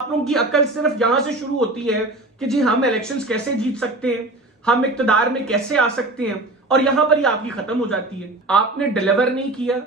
आप लोगों की अकल सिर्फ यहां से शुरू होती है कि जी हम इलेक्शंस कैसे जीत सकते हैं, हम इक्तदार में कैसे आ सकते हैं, और यहां पर ही आपकी खत्म हो जाती है। आपने डिलीवर नहीं किया,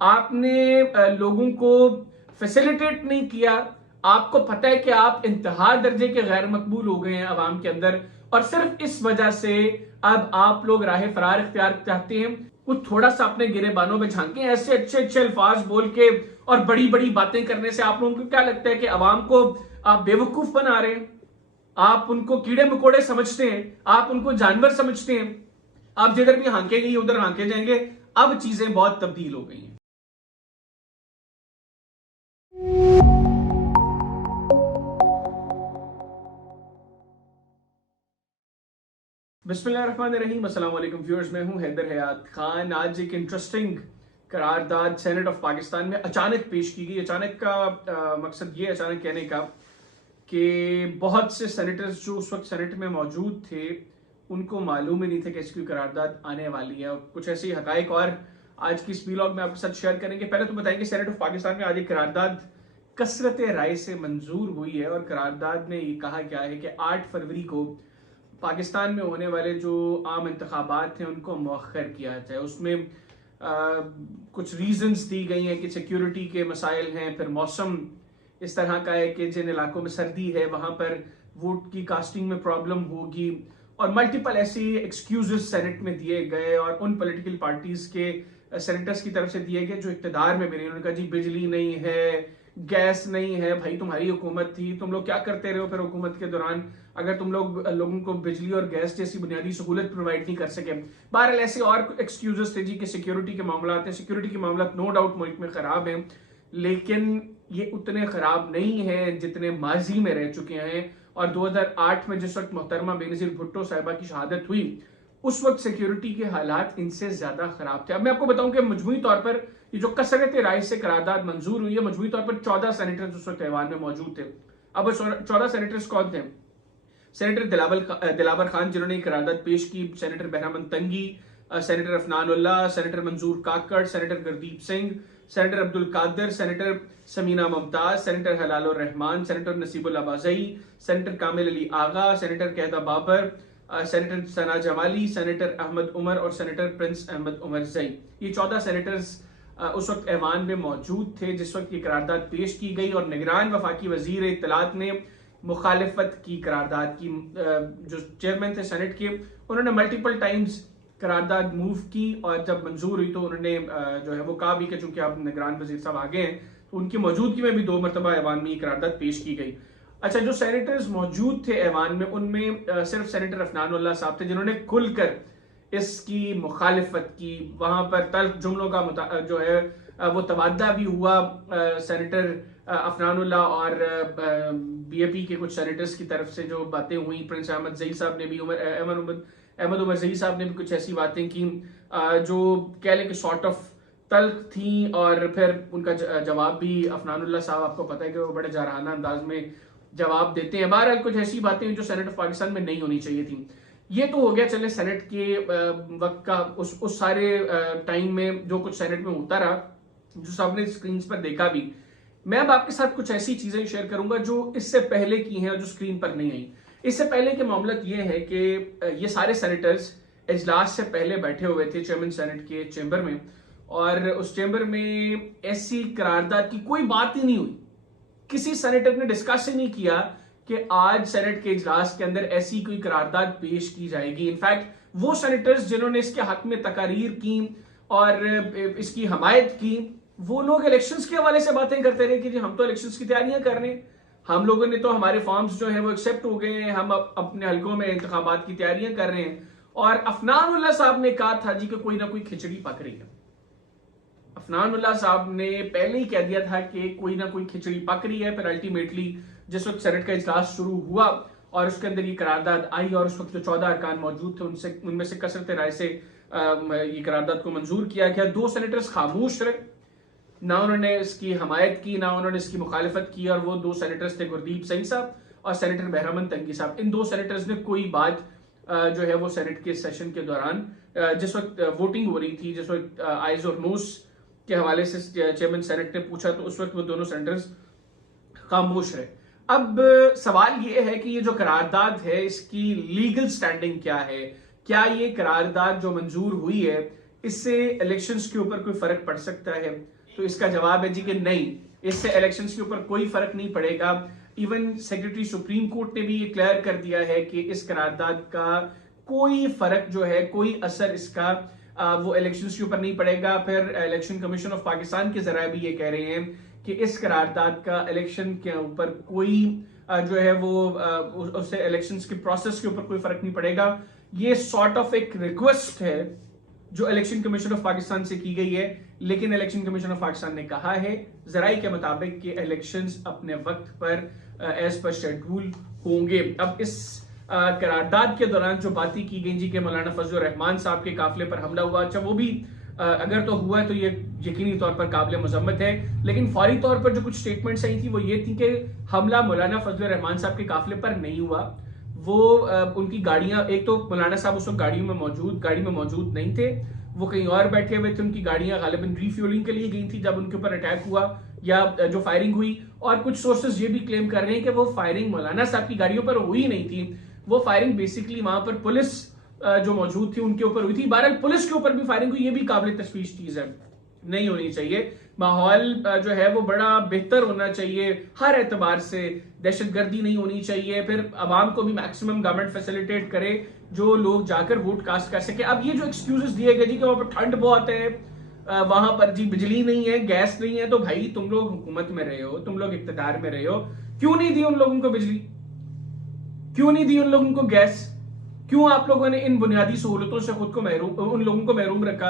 आपने लोगों को फैसिलिटेट नहीं किया। आपको पता है कि आप इंतहा दर्जे के गैर मकबूल हो गए हैं अवाम के अंदर, और सिर्फ इस वजह से अब आप लोग राह फरार इख्तियार चाहते हैं। कुछ थोड़ा सा अपने गिरेबानों में झांके, ऐसे अच्छे अच्छे अल्फाज बोल के और बड़ी बड़ी बातें करने से आप लोगों को क्या लगता है कि अवाम को आप बेवकूफ बना रहे हैं, आप उनको कीड़े मकोड़े समझते हैं, आप उनको जानवर समझते हैं। आप जिधर भी हांकेंगे उधर हांके जाएंगे। अब चीजें बहुत तब्दील हो गई हैं। बिस्मिल्लाहिर्रहमानिर्रहीम, अस्सलाम वालेकुम व्यूअर्स, मैं हूं हैदर हयात खान। आज एक इंटरेस्टिंग करारदाद सेनेट ऑफ पाकिस्तान में अचानक पेश की गई। अचानक का मकसद ये अचानक कहने का कि बहुत से सेनेटर्स जो उस वक्त सेनेट में मौजूद थे उनको मालूम ही नहीं था कि इसकी करारदाद आने वाली है, और कुछ ऐसी हकाइक और आज की इस व्लॉग में आपके साथ शेयर करेंगे। पहले तो बताएंगे सेनेट ऑफ पाकिस्तान में आज एक करारदाद कसरत राय से मंजूर हुई है, और करारदाद में ये कहा गया है कि 8 फरवरी को पाकिस्तान में होने वाले जो आम इंतखाबात हैं उनको मौखर किया जाए। उसमें कुछ रीजंस दी गई हैं कि सिक्योरिटी के मसाइल हैं, फिर मौसम इस तरह का है कि जिन इलाकों में सर्दी है वहां पर वोट की कास्टिंग में प्रॉब्लम होगी, और मल्टीपल ऐसे एक्सक्यूजेस सेनेट में दिए गए और उन पॉलिटिकल पार्टीज के सेनेटर्स की तरफ से दिए गए जो इक्तदार में भी नहीं। उन्होंने कहा जी बिजली नहीं है, गैस नहीं है, भाई तुम्हारी हुकूमत थी, तुम लोग क्या करते रहे हो फिर हुकूमत के दौरान, अगर तुम लोग लोगों को बिजली और गैस जैसी बुनियादी सहूलत प्रोवाइड नहीं कर सके। बहरहाल ऐसे और एक्सक्यूजेस थे जी कि सिक्योरिटी के मामला हैं। सिक्योरिटी के मामला नो डाउट मुल्क में खराब हैं, लेकिन ये उतने खराब नहीं हैं जितने माजी में रह चुके हैं। और 2008 में जिस वक्त मोहतरमा बेनजीर भुट्टो साहिबा की शहादत हुई उस वक्त सिक्योरिटी के हालात इनसे ज्यादा खराब थे। अब मैं आपको बताऊं कि मजमूई तौर पर ये जो कसरत राय से करारदाद मंजूर हुई है, मजमूई तौर पर 14 सेनेटर्स उस वक्त ऐवान में मौजूद थे। अब 14 सेनेटर्स कौन थे? सेनेटर दिलावर खान जिन्होंने करारदाद पेश की, सेनेटर बहरामन तंगी, senator Afnanullah, senator Manzoor Kakar, senator Gurdeep Singh, senator Abdul Qadir, senator Samina Mumtaz, senator Hilal Rehman, senator Naseebullah Bazai, senator Kamil Ali Agha, senator Kahuda Babar, senator Sana Jamali, senator Ahmed Umar और सेनेटर प्रिंस अहमद उमर जई। ये 14 सेनेटर्स उस वक्त ऐवान में मौजूद थे जिस वक्त ये करारदाद पेश की गई, और निगरान वफाकी वजीर इत्तलात ने मुखालिफत की करारदाद की। जो चेयरमैन थे सेनेट के उन्होंने मल्टीपल टाइम्स करारदाद मूव की, और जब मंजूर हुई तो उन्होंने जो है वो कहा भी कि चूंकि आप निगरान वजीर साहब आगे हैं तो उनकी मौजूदगी में भी 2 मरतबा ऐवान में ये करारदाद पेश की गई। अच्छा, जो सेनेटर्स मौजूद थे ऐवान में उनमें सिर्फ सेनेटर अफनानुल्लाह साहब थे जिन्होंने खुलकर इसकी मुखालिफत की। वहां पर तल्ख जुमलों का जो है वो तबादला भी हुआ। सेनेटर अफनानुल्लाह और बीएपी के कुछ सेनेटर्स की तरफ से जो बातें हुई, प्रिंस अहमद जई साहब ने भी अहमद उमर जई साहब ने भी कुछ ऐसी बातें की जो कह लें कि सॉर्ट ऑफ तल्ख थी, और फिर उनका जवाब भी अफनानुल्लाह साहब, आपको पता है कि वो बड़े जारहाना अंदाज में जवाब देते हैं। बहरहाल कुछ ऐसी बातें जो सेनेट ऑफ पाकिस्तान में नहीं होनी चाहिए थी। ये तो हो गया चले सेनेट के वक्त का, उस सारे टाइम में जो कुछ सेनेट में होता रहा, जो सबने स्क्रीन पर देखा भी। मैं अब आपके साथ कुछ ऐसी चीजें शेयर करूंगा जो इससे पहले की हैं और जो स्क्रीन पर नहीं आई। इससे पहले के मामला ये है कि ये सारे सेनेटर्स इजलास से पहले बैठे हुए थे चेयरमैन सेनेट के चेंबर में, और उस चेंबर में ऐसी करारदाद की कोई बात ही नहीं हुई। किसी सेनेटर ने डिस्कस ही नहीं किया कि आज सेनेट के इजलास के अंदर ऐसी कोई करारदाद पेश की जाएगी। इनफैक्ट वो सेनेटर्स जिन्होंने इसके हक में तकारीर की और इसकी हमायत की, वो लोग इलेक्शंस के हवाले से बातें करते रहे कि जी हम तो इलेक्शंस की तैयारियां कर रहे हैं, हम लोगों ने तो हमारे फॉर्म्स जो है वो एक्सेप्ट हो गए हैं, हम अपने हलकों में इंतखाबात की तैयारियां कर रहे हैं। और अफनानुल्लाह साहब ने कहा था जी कि कोई ना कोई खिचड़ी पक रही है। अफनानुल्लाह साहब ने पहले ही कह दिया था कि कोई ना कोई खिचड़ी पक रही है। फिर अल्टीमेटली जिस वक्त सेनेट का इजलास शुरू हुआ और उसके अंदर ये करारदाद आई, और उस वक्त जो 14 अरकान मौजूद थे उनमें से कसरत राय से ये करारदाद को मंजूर किया गया। 2 सेनेटर्स खामोश रहे, ना उन्होंने इसकी हमायत की ना उन्होंने इसकी मुखालिफत की, और वो 2 सेनेटर्स थे गुरदीप सिंह साहब और सेनेटर बहरामन तंगी साहब। इन 2 सेनेटर्स ने कोई बात जो है वो सेनेट के सेशन के दौरान जिस वक्त वोटिंग हो रही थी, जिस वक्त आइज और नोस के हवाले से चेयरमैन सेनेट ने पूछा, तो उस वक्त वो दोनों सेनेटर्स खामोश रहे। अब सवाल ये है कि ये जो करारदाद है इसकी लीगल स्टैंडिंग क्या है, क्या ये करारदाद जो मंजूर हुई है इससे इलेक्शंस के ऊपर कोई फर्क पड़ सकता है? तो इसका जवाब है जी कि नहीं, इससे इलेक्शंस के ऊपर कोई फर्क नहीं पड़ेगा। इवन सेक्रेटरी सुप्रीम कोर्ट ने भी ये क्लियर कर दिया है कि इस करारदाद का कोई फर्क जो है, कोई असर इसका वो इलेक्शंस के ऊपर नहीं पड़ेगा। फिर इलेक्शन कमीशन ऑफ पाकिस्तान के जरिए भी ये कह रहे हैं कि इस करारदाद का इलेक्शन के ऊपर कोई जो है वो उससे इलेक्शंस के प्रोसेस के ऊपर कोई फर्क नहीं पड़ेगा। ये सॉर्ट ऑफ एक रिक्वेस्ट है जो इलेक्शन कमीशन ऑफ पाकिस्तान से की गई है, लेकिन इलेक्शन कमीशन ऑफ पाकिस्तान ने कहा है जराई के मुताबिक कि इलेक्शंस अपने वक्त पर एज पर शेड्यूल होंगे। अब इस करारदाद के दौरान जो बातें की गई जी के मौलाना फजलुर रहमान साहब के काफिले पर हमला हुआ, अच्छा वो भी अगर तो हुआ तो ये यकीनी तौर पर काबिल मजम्मत है, लेकिन फौरी तौर पर जो कुछ स्टेटमेंट्स आई थी वो ये थी कि हमला मौलाना फजलुर रहमान साहब के काफिले पर नहीं हुआ। वो उनकी गाड़ियां, एक तो मौलाना साहब उस वक्त गाड़ी में मौजूद नहीं थे, वो कहीं और बैठे हुए थे। उनकी गाड़ियां गालिबन रिफ्यूलिंग के लिए गई थी जब उनके ऊपर अटैक हुआ या जो फायरिंग हुई। और कुछ सोर्सेज ये भी क्लेम कर रहे हैं कि वो फायरिंग मौलाना साहब की गाड़ियों पर हुई नहीं थी, वो फायरिंग बेसिकली वहां पर पुलिस जो मौजूद थी उनके ऊपर हुई थी। बहरहाल पुलिस के ऊपर भी फायरिंग हुई, ये भी काबिल तशवीश चीज है, नहीं होनी चाहिए। माहौल जो है वो बड़ा बेहतर होना चाहिए हर एतबार से, दहशतगर्दी नहीं होनी चाहिए। फिर आवाम को भी मैक्सिमम गवर्नमेंट फैसिलिटेट करे जो लोग जाकर वोट कास्ट कर सके। अब ये जो एक्सक्यूजेस दिए गए जी कि वहां पर ठंड बहुत है, वहां पर जी बिजली नहीं है, गैस नहीं है, तो भाई तुम लोग हुकूमत में रहे हो, तुम लोग इक्तदार में रहे हो, क्यों नहीं दी उन लोगों को बिजली, क्यों नहीं दी उन लोगों को गैस, क्यों आप लोगों ने इन बुनियादी सहूलतों से खुद को उन लोगों को महरूम रखा?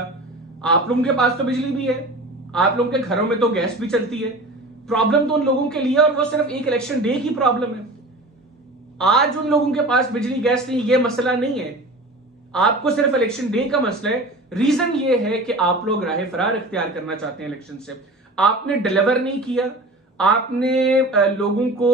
आप लोगों के पास तो बिजली भी है, आप लोगों के घरों में तो गैस भी चलती है। प्रॉब्लम तो उन लोगों के लिए, और वो सिर्फ एक इलेक्शन डे की प्रॉब्लम है। आज उन लोगों के पास बिजली गैस नहीं, ये मसला नहीं है, आपको सिर्फ इलेक्शन डे का मसला है। रीजन ये है कि आप लोग राह फरार इख्तियार करना चाहते हैं इलेक्शन से, आपने डिलीवर नहीं किया, आपने लोगों को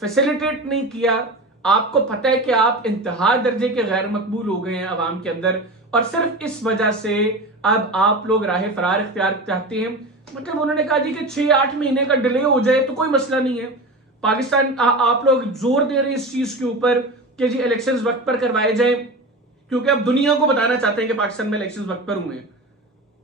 फैसिलिटेट नहीं किया। आपको पता है कि आप इंतहा दर्जे के गैर मकबूल हो गए हैं अवाम के अंदर, और सिर्फ इस वजह से अब आप लोग राह फरार इख्तियार चाहते हैं। मतलब उन्होंने कहा जी कि 6-8 महीने का डिले हो जाए तो कोई मसला नहीं है। पाकिस्तान आप लोग जोर दे रहे हैं इस चीज के ऊपर कि जी इलेक्शंस वक्त पर करवाए जाए, क्योंकि अब दुनिया को बताना चाहते हैं कि पाकिस्तान में इलेक्शंस वक्त पर हुए हैं।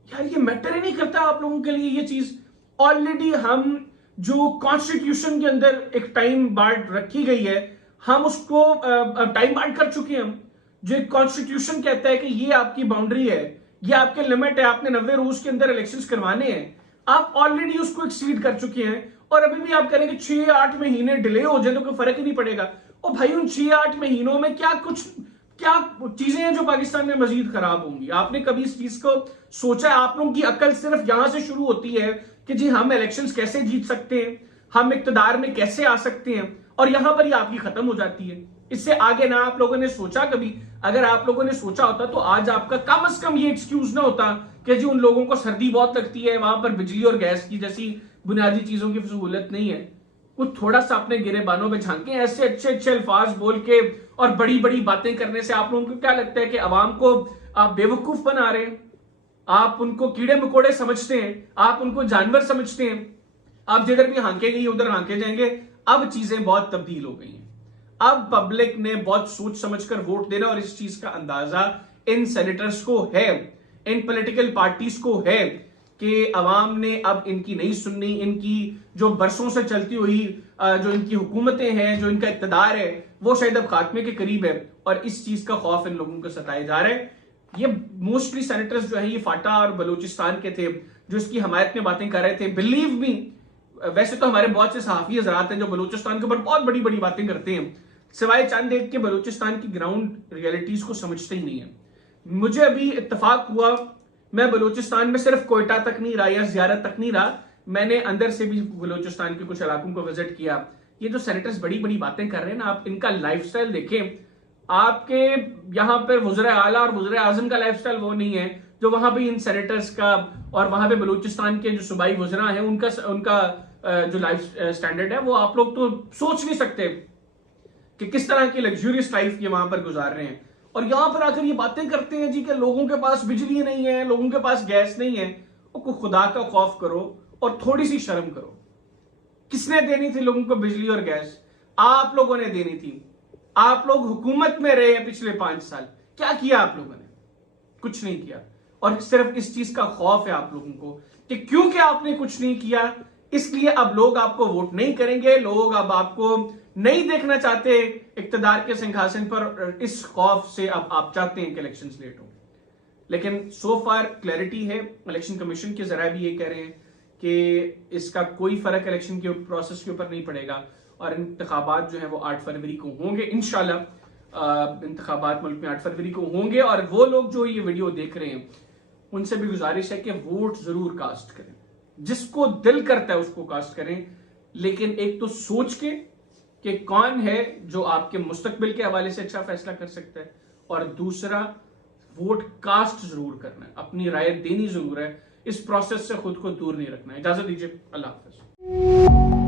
यार ये मैटर ही नहीं करता आप लोगों के लिए ये चीज। ऑलरेडी हम जो कॉन्स्टिट्यूशन के अंदर एक टाइम बार्ड रखी गई है, हम उसको टाइम बाउंड कर चुके हैं। हम जो कॉन्स्टिट्यूशन कहता है कि ये आपकी बाउंड्री है, ये आपके लिमिट है, आपने 90 रोज के अंदर इलेक्शंस करवाने हैं, आप ऑलरेडी उसको एक्सीड कर चुके हैं। और अभी भी आप करेंगे 6-8 महीने डिले हो जाए तो कोई फर्क ही नहीं पड़ेगा। और भाई उन 6-8 महीनों में क्या चीजें हैं जो पाकिस्तान में मजीद खराब होंगी? आपने कभी इस चीज को सोचा? आप लोगों की अकल सिर्फ यहां से शुरू होती है कि जी हम इलेक्शंस कैसे जीत सकते हैं, हम इक्तदार में कैसे आ सकते हैं, और यहां पर ही आपकी खत्म हो जाती है। इससे आगे ना आप लोगों ने सोचा कभी। अगर आप लोगों ने सोचा होता तो आज आपका कम से कम ये एक्सक्यूज ना होता कि जी उन लोगों को सर्दी बहुत लगती है, वहां पर बिजली और गैस की जैसी बुनियादी चीजों की सहूलत नहीं है। कुछ थोड़ा सा अपने गिरेबानों में झांके, ऐसे अच्छे अच्छे अल्फाज बोल के और बड़ी बड़ी बातें करने से आप लोगों को क्या लगता है कि अवाम को आप बेवकूफ बना रहे हैं, आप उनको कीड़े मकोड़े समझते हैं, आप उनको जानवर समझते हैं। आप जिधर भी हांके गई उधर हांके जाएंगे। अब चीजें बहुत तब्दील हो गई हैं। अब पब्लिक ने बहुत सोच समझकर वोट देना, और इस चीज का अंदाजा इन सेनेटर्स को है, इन पॉलिटिकल पार्टीज को है कि अवाम ने अब इनकी नहीं सुननी। इनकी जो बरसों से चलती हुई जो इनकी हुकूमतें हैं, जो इनका इक़्तिदार है, वो शायद अब खात्मे के करीब है, और इस चीज का खौफ इन लोगों को सताया जा रहा है। ये मोस्टली सेनेटर्स जो है ये फाटा और बलूचिस्तान के थे जो इसकी हमायत में बातें कर रहे थे। बिलीव मी, वैसे तो हमारे बहुत से सहाफी हजरात हैं जो बलूचिस्तान के ऊपर बहुत बड़ी बड़ी बातें करते हैं, सिवाय चंद एक के बलूचिस्तान की ग्राउंड रियलिटीज को समझते ही नहीं है। मुझे अभी इत्तेफाक हुआ, मैं बलूचिस्तान में सिर्फ कोयटा तक नहीं रहा या जियारत तक नहीं रहा, मैंने अंदर से भी बलूचिस्तान के कुछ इलाकों को विजिट किया। ये जो सेनेटर्स बड़ी बड़ी बातें कर रहे हैं ना, आप इनका लाइफस्टाइल देखें। आपके यहाँ पर वज़ीर आला और वज़ीर आज़म का लाइफस्टाइल वो नहीं है जो वहां पे इन सेनेटर्स का, और वहां पे बलूचिस्तान के जो सूबाई वज़रा हैं उनका जो लाइफ स्टैंडर्ड है, वो आप लोग तो सोच नहीं सकते कि किस तरह की लग्जूरियस लाइफ ये वहां पर गुजार रहे हैं। और यहां पर आकर ये बातें करते हैं जी कि लोगों के पास बिजली नहीं है, लोगों के पास गैस नहीं है। वो खुदा का खौफ करो और थोड़ी सी शर्म करो। किसने देनी थी लोगों को बिजली और गैस? आप लोगों ने देनी थी। आप लोग हुकूमत में रहे पिछले 5 साल, क्या किया आप लोगों ने? कुछ नहीं किया। और सिर्फ इस चीज का खौफ है आप लोगों को कि क्योंकि आपने कुछ नहीं किया इसलिए अब लोग आपको वोट नहीं करेंगे, लोग अब आपको नहीं देखना चाहते इक्तदार के सिंहासन पर। इस खौफ से अब आप चाहते हैं कि इलेक्शंस लेट हो। लेकिन सो फार क्लैरिटी है, इलेक्शन कमीशन के जरा भी ये कह रहे हैं कि इसका कोई फर्क इलेक्शन के प्रोसेस के ऊपर नहीं पड़ेगा और इंतखाबात जो है वो 8 फरवरी को होंगे इंशाल्लाह। इंतखाबात मुल्क में 8 फरवरी को होंगे और वो लोग जो ये वीडियो देख रहे हैं उनसे भी गुजारिश है कि वोट जरूर कास्ट करें, जिसको दिल करता है उसको कास्ट करें, लेकिन एक तो सोच के कि कौन है जो आपके मुस्तकबिल के हवाले से अच्छा फैसला कर सकता है, और दूसरा वोट कास्ट जरूर करना है, अपनी राय देनी जरूर है। इस प्रोसेस से खुद को दूर नहीं रखना है। इजाजत दीजिए, अल्लाह हाफिज।